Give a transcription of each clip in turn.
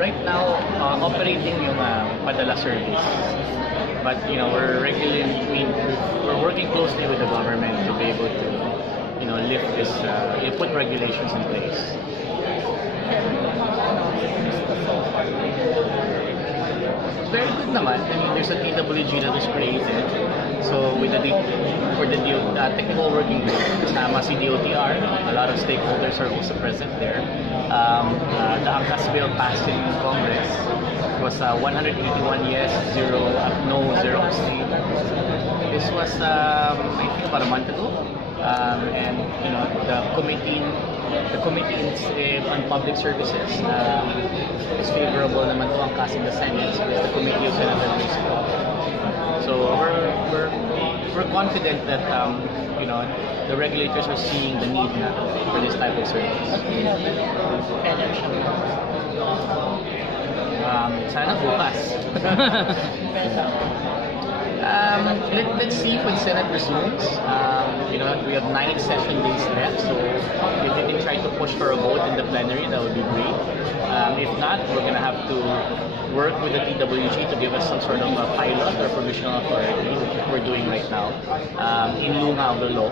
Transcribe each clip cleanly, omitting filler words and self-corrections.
Right now, operating yung padala service. But we're working closely with the government to be able to, lift this, put regulations in place. Very good naman. I mean, there's a TWG that was created. So for the technical working group, kasama si DOTR, a lot of stakeholders are also present there. The Angkas bill passed in Congress. It was 181 yes, 0 no, 0 abstain. This was I think about a month ago. And the committee on public services is favorable naman to Angkas in the Senate. So it's the committee of Senate Administration. So we're confident that the regulators are seeing the need for this type of service. Sana bukas. Let's see when Senate resumes. We have 9 session days left, so if they can try to push for a vote in the plenary, that would be great. If not, we're going to have to work with the TWG to give us some sort of a pilot or provisional authority, which we're doing right now, in Lunga of the law.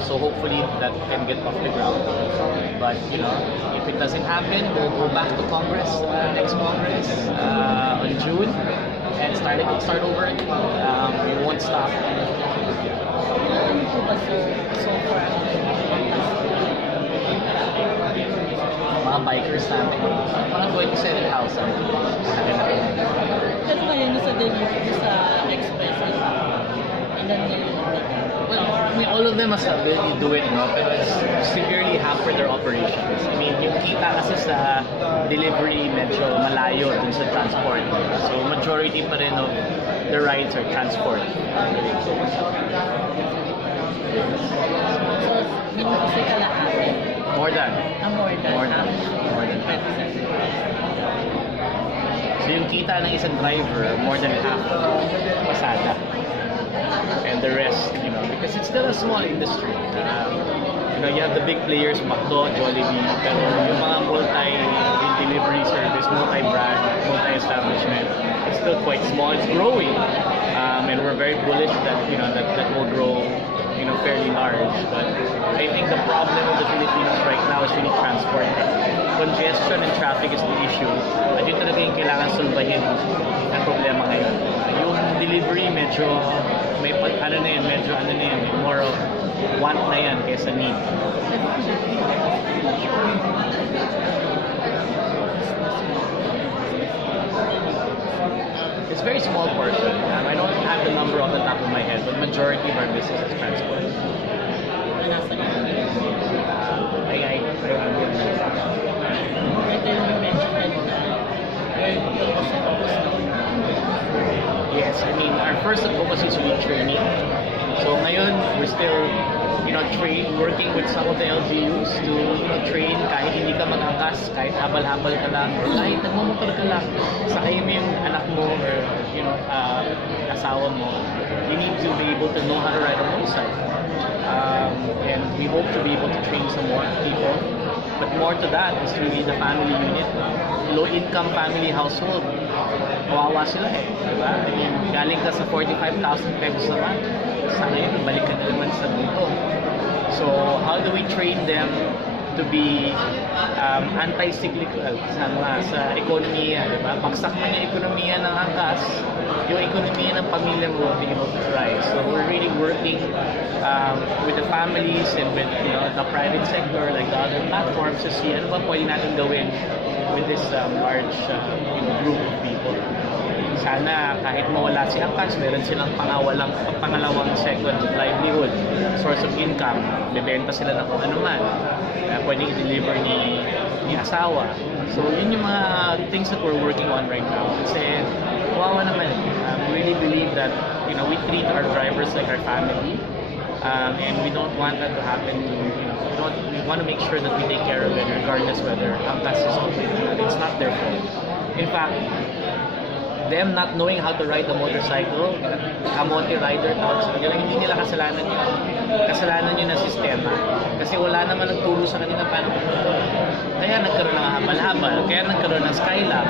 So hopefully that can get off the ground. But if it doesn't happen, we'll go back to Congress, next Congress, on June, and start over again. We won't stop. Mga bikers natin, mga 27,000. Pero ngayon sa delivery sa express, well, I mean, all of them has ability to do it, no? Pero it's severely hampered their operations. I mean, yung kita kasi sa delivery medyo malayo dun sa transport. So, majority pa rin of the rides are transport. More than. More than. So yung kita ng isang driver, more than half pasada. And the rest, because it's still a small industry. You have the big players, McDo, Jollibee, pero yung mga multi-delivery service, multi-brand, multi-establishment, it's still quite small. It's growing, and we're very bullish that that will grow, fairly large. But I think the problem with the Filipinos right now is really transport. Congestion and traffic is the issue. At yun talaga yung kailangan sulbahin ang problema ngayon. Yung delivery medyo more of want na yan kaysa need. It's very small portion. I don't have the number off the top of my head, but majority of our business is transport. Yes, I mean, our first focus is really training. So ngayon, we're still working with some of the LGUs to train kahit hindi ka mag-angkas, kahit habal-habal ka lang, or kahit nagmamotor ka lang, sakay mo yung anak mo or asawa mo, you need to be able to know how to ride a motorcycle. And we hope to be able to train some more people. But more to that is really the family unit. Low-income family household, kawawa sila diba? I mean, galing ka sa 45,000 pesos a month, sa ngayon, balik ka na naman sa dito. So, how do we train them to be anti-cyclical sa ekonomiya, diba? Pagsak man yung ekonomiya ng Angkas, yung ekonomiya ng pamilya mo will be able to thrive. So, we're really working with the families and with the private sector, like the other platforms, to see ano ba pwede natin gawin with this large group of people. Sana kahit mawala si Angkas, meron silang pangalawang second livelihood, source of income, bebenta sila ng kung ano man, pwedeng i-deliver ni asawa. So yun yung mga things that we're working on right now. Kasi kawawa naman, we really believe that we treat our drivers like our family, and we don't want that to happen. We want to make sure that we take care of it regardless whether Angkas is open. It's not their fault. In fact, them not knowing how to ride the motorcycle, kamote rider tawag sa kanila, hindi nila kasalanan yun. Kasalanan yun ng sistema. Kasi wala naman nagturo sa kanila paano magmotor. Kaya nagkaroon ng habal-habal, kaya nagkaroon ng skylab.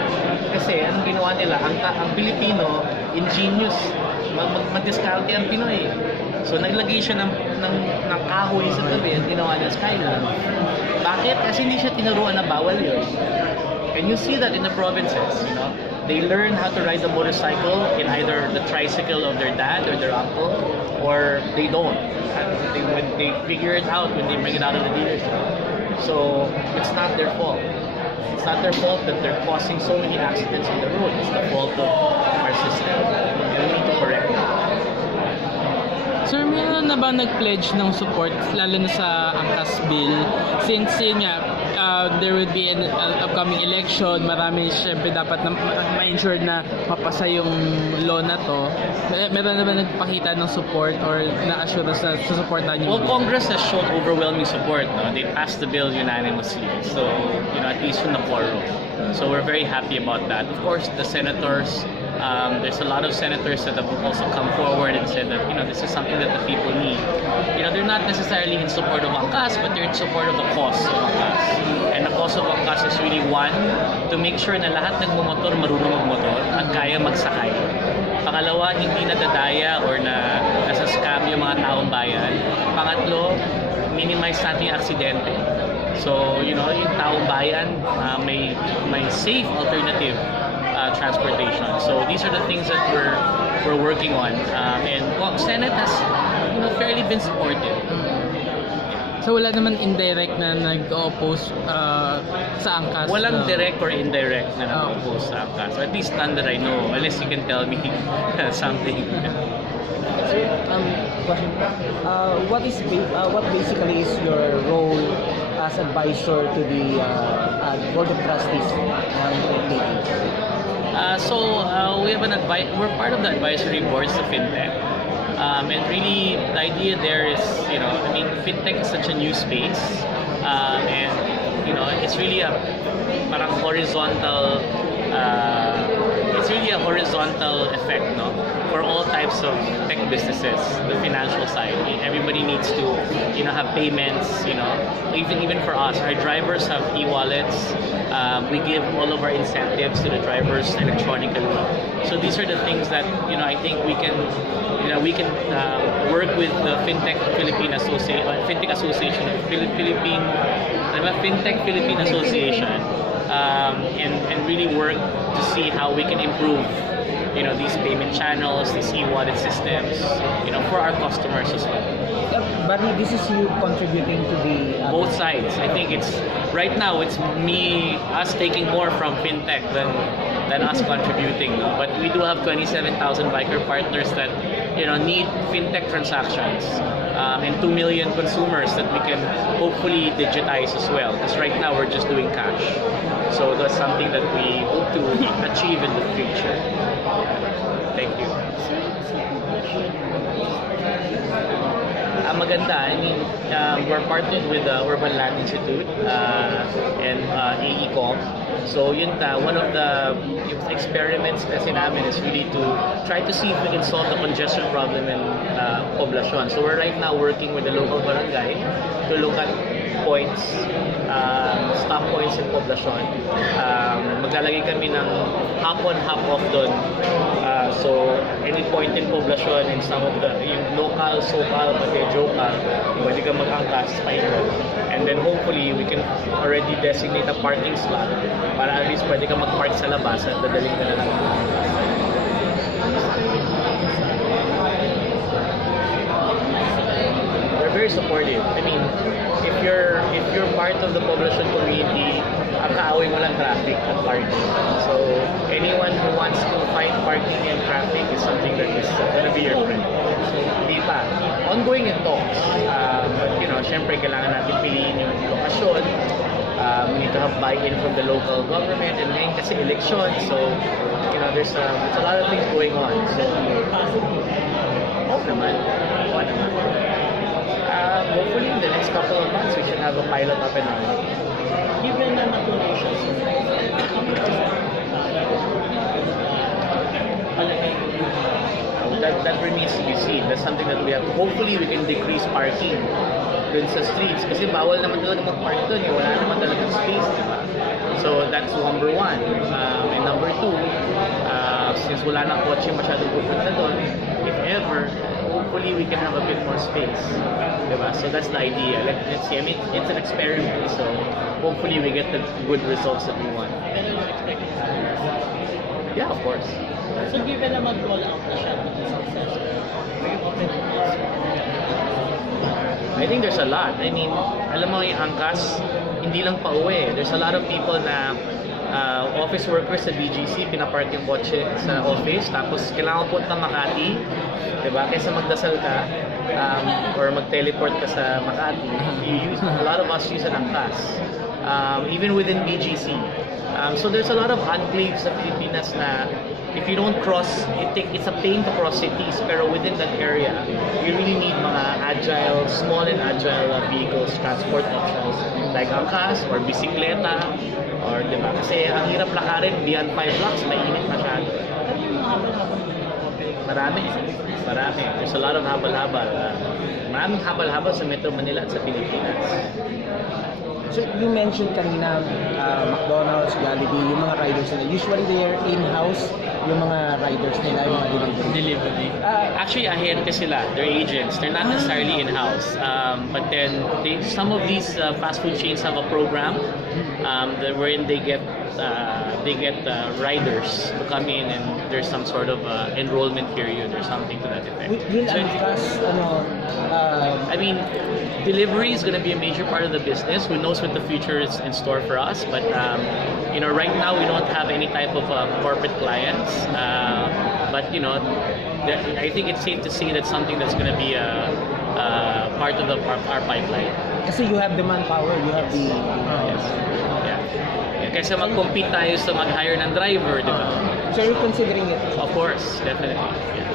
Kasi anong ginawa nila? Ang Pilipino, ingenious. Mag-discount ang Pinoy. So naglagay siya ng kahoy sa tabi at ginawa ng skylab. Bakit? Kasi hindi siya tinuruan na bawal yun. And you see that in the provinces, you know. They learn how to ride the motorcycle in either the tricycle of their dad or their uncle, or they don't. When they figure it out when they bring it out of the dealership. So it's not their fault. It's not their fault that they're causing so many accidents on the road. It's the fault of our system. And we need to correct it. Sir, meron na ba nag-pledge ng support lalo na sa Angkas bill? Since yun nga, there would be an upcoming election, marami syempre dapat na ma-ensure na mapasa yung law na to. Meron na ba nagpakita ng support or na-assurance na susuportahan niyo? Well, Congress has shown overwhelming support. No? They passed the bill unanimously. So, you know, at least from the quorum. So we're very happy about that. Of course, the senators, there's a lot of senators that have also come forward and said that, you know, this is something that the people need. You know, they're not necessarily in support of Angkas, but they're in support of the cause of Angkas. And the cause of Angkas is really, one, to make sure na lahat nagmumotor marunong magmotor at kaya magsakay. Pangalawa, hindi nadadaya or na nasa scam yung mga taong bayan. Pangatlo, minimize natin yung aksidente. So, you know, yung taong bayan may safe alternative transportation. So these are the things that we're working on, and Senate has, you know, fairly been supportive. So wala naman indirect na nag-oppose sa Angkas? Walang direct or indirect na nag-oppose sa Angkas. At least none that I know, unless you can tell me something. Question. What basically is your role as advisor to the Board of Trustees? We have we're part of the advisory boards of Fintech. And really, the idea there is, you know, I mean, Fintech is such a new space. And, you know, it's really a parang horizontal, it's really a horizontal effect, no? For all types of tech businesses, the financial side. Everybody needs to, you know, have payments, you know. Even for us, our drivers have e-wallets. We give all of our incentives to the drivers electronically. So these are the things that, you know, I think we can work with the Fintech Philippine Association, Fintech Association, Fintech Philippine Association, and really work to see how we can improve, you know, these payment channels, these e-wallet systems, you know, for our customers as well. But this is you contributing to the both sides. I think it's right now it's us taking more from Fintech than us contributing. No? But we do have 27,000 biker partners that, you know, need Fintech transactions, and 2 million consumers that we can hopefully digitize as well. Because right now we're just doing cash. So that's something that we hope to achieve in the future. Thank you. Maganda. I mean, we're partnered with the Urban Land Institute and AECOM. So yun one of the experiments kasi namin is really to try to see if we can solve the congestion problem in Poblacion. So we're right now working with the local barangay to look at points, stop points in Poblacion. Maglalagay kami ng hop-on, hop-off doon. So any point in Poblacion and some of the yung local, SoCal, pati Jocal, pwede ka mag-angkas, paikot. And then hopefully we can already designate a parking slot para at least pwede ka mag-park sa labas at dadaling ka na lang. They're very supportive. I mean, if you're part of the Poblacion community, ang kaaway mo lang traffic at parking. So anyone who wants to find parking and traffic is something that is gonna be your friend. So hindi pa. Ongoing in talks. But you know, syempre kailangan natin piliin yung lokasyon. We need to have buy-in from the local government, and ngayon kasi election, so you know, there's a lot of things going on. So naman. Hopefully in the next couple of months we should have a pilot up and running. Given na matulations, that remains to be seen. That's something that we have. Hopefully, we can decrease parking dun sa streets. Kasi bawal naman talaga mag-park dun. Wala naman talaga space, diba? So, that's number one. And number two, since wala nang kotse masyadong pupunta dun, if ever, hopefully we can have a bit more space. Diba? So, that's the idea. Let's see. I mean, it's an experiment. So, hopefully we get the good results that we want. Pero yung expected Yeah, of course. So given na mag-roll out na siya, successful, are you open to this? I think there's a lot. I mean, alam mo yung Angkas, hindi lang pa uwi. There's a lot of people na office workers sa BGC, pinapark yung kotse sa office, tapos kailangan punta Makati, diba? Kaysa magdasal ka, or mag-teleport ka sa Makati, a lot of us use an Angkas. Even within BGC. So there's a lot of enclaves sa Pilipinas na if you don't cross, it's a pain to cross cities, pero within that area, you really need mga agile, small and agile vehicles, transport options, like Angkas or bisikleta, or diba? Kasi ang hirap lakarin, beyond 5 blocks, mainit masyado. Ano yung mga habang Marami. There's a lot of habal-habal. Maraming habal-habal sa Metro Manila at sa Pilipinas. So you mentioned kanina McDonald's, Jollibee, yung mga riders nila. Usually they are in-house yung mga riders nila, yung mga delivery. Actually, ahente sila. They're agents. They're not necessarily in-house. But then, some of these fast food chains have a program wherein they get riders to come in, and there's some sort of enrollment period or something to that effect. Will So, Angkas, I mean, delivery is going to be a major part of the business. Who knows what the future is in store for us? But right now we don't have any type of corporate clients. But I think it's safe to say that's something that's going to be part of our pipeline. kasi you have the manpower, you have the... Yes. Yeah. Kaysa mag-compete tayo sa mag-hire ng driver, di ba? So you're considering it? Of course, definitely. Yeah.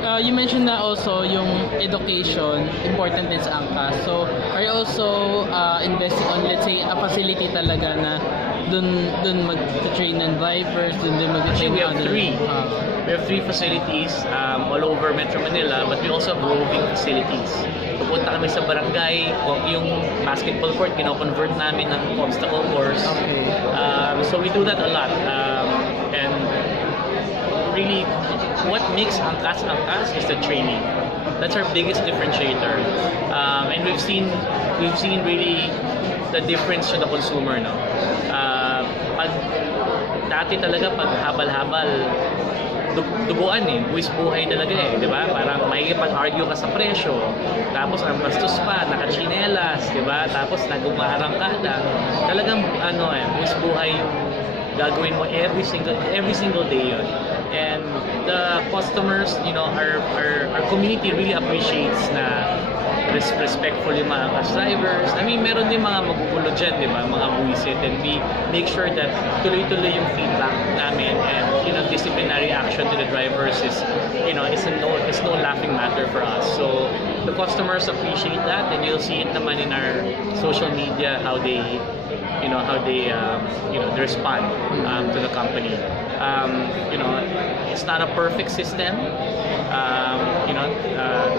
So you mentioned na also yung education, important din sa Angkas. So are you also investing on, let's say, a facility talaga na dun mag-train ng drivers, dun mag-train Actually, we have other... three. We have 3 facilities all over Metro Manila, but we also have roving facilities. Pupunta kami sa barangay, yung basketball court, kino-convert namin ng obstacle course. Okay. So we do that a lot. And really, what makes Angkas is the training. That's our biggest differentiator. And we've seen really the difference to the consumer, no? Dati talaga pag habal-habal, duguan buwis buhay talaga di ba? Parang makikipag-argue ka sa presyo, tapos ang bastos pa, nakachinelas, di ba? Tapos nagumarang ka na. Talagang buwis buhay yung gagawin mo every single day yun. And the customers, our community really appreciates na respectful yung mga bus drivers. I mean, meron din mga magugulo dyan, di ba? Mga buwisit. And we make sure that tuloy-tuloy yung feedback namin, and disciplinary action to the drivers is no laughing matter for us. So the customers appreciate that, and you'll see it naman in our social media how they respond to the company. It's not a perfect system.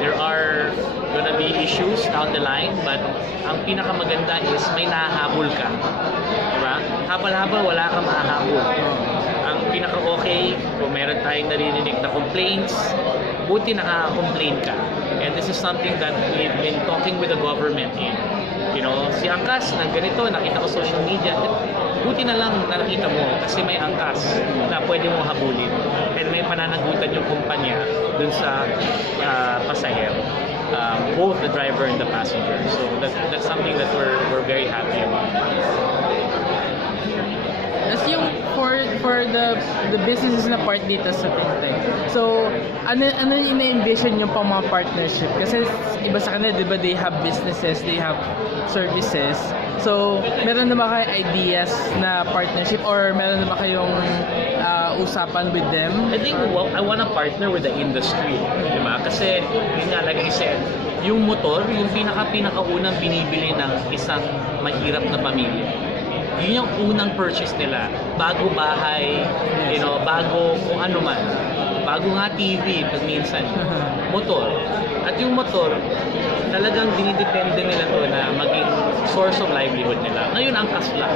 There are gonna be issues down the line, but ang pinakamaganda is may nahahabol ka. Diba? Habal-habal, wala kang mahahabol. Ang pinaka-okay, kung meron tayong naririnig na complaints, buti nakaka-complain ka. And this is something that we've been talking with the government in. Si Angkas, nang ganito, nakita ko social media, buti na lang na nakita mo kasi may Angkas na pwede mong habulin. And may pananagutan yung kumpanya dun sa pasahero. Both the driver and the passenger. So that's something that we're very happy about. That's yung for the businesses na part dito sa Fintech. So, ano yung ina-envision yung pang mga partnership? Kasi iba sa kanila, di ba, they have businesses, they have services. So, meron na ba kayo ideas na partnership, or meron na ba kayong usapan with them? I think I want to partner with the industry, di ba? Kasi, yun nga, like I said, yung motor, yung pinaka-unang binibili ng isang mahirap na pamilya. Yun yung unang purchase nila. Bago bahay, bago kung ano man. bago nga TV, pag minsan, motor. At yung motor, talagang dinidepende nila to na maging source of livelihood nila. Ngayon, angkas lang.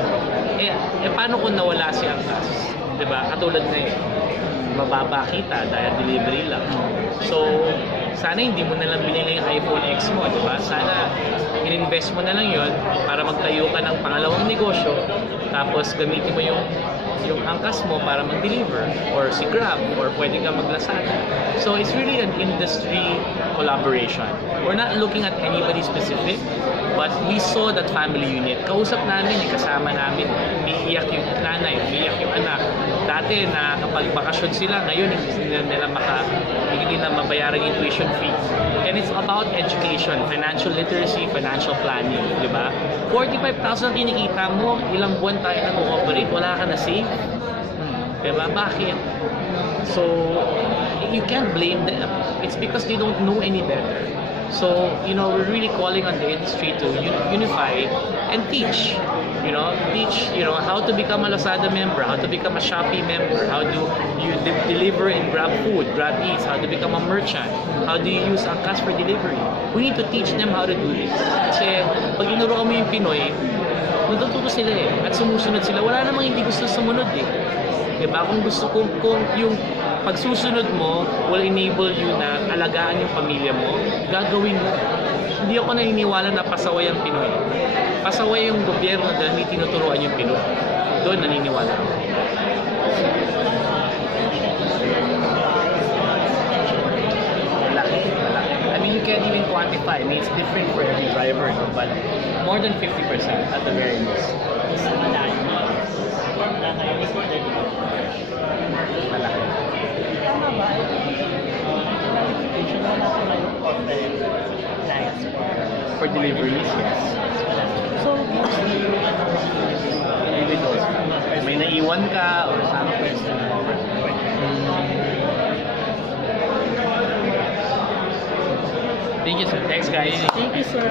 Paano kung nawala si angkas? Diba? Katulad na mababa kita dahil delivery lang. So, sana hindi mo na lang binili yung iPhone X mo, di ba? Sana in-invest mo na lang yon para magtayo ka ng pangalawang negosyo, tapos gamitin mo yung angkas mo para mag-deliver, or si Grab, or pwede ka mag-Lazada. So, it's really an industry collaboration. We're not looking at anybody specific, but we saw that family unit. Kausap namin, kasama namin, umiiyak yung nanay, umiiyak yung anak. Dati na kapag bakasyon sila, ngayon hindi nila mabayaran yung tuition fee. And it's about education, financial literacy, financial planning, di ba? 45,000 kinikita mo, ilang buwan tayo nag-ooperate, wala ka na save. Di ba? Bakit? So, you can't blame them. It's because they don't know any better. So, we're really calling on the industry to unify and teach. Teach, how to become a Lazada member, how to become a Shopee member, how do you deliver in Grab Food, Grab Eats, how to become a merchant, how do you use Angkas for delivery. We need to teach them how to do this. Kasi, pag inuruan mo yung Pinoy, natututo sila at sumusunod sila. Wala namang hindi gusto sumunod Diba? Kung yung pagsusunod mo will enable you na alagaan yung pamilya mo, gagawin mo. Hindi ako naniniwala na pasaway ang Pinoy. Pasaway yung gobyerno dahil may tinuturuan yung Pinoy. Doon naniniwala ako. Malaki. I mean, you can't even quantify. I mean, it's different for every driver, but more than 50% at the very least. Malaki. Tama ba? Qualification wala ko na yung corporate clients For deliveries, yes. So, mostly, Really those. May naiwan ka or something. Thank you, sir. Thanks, guys. thank you, sir.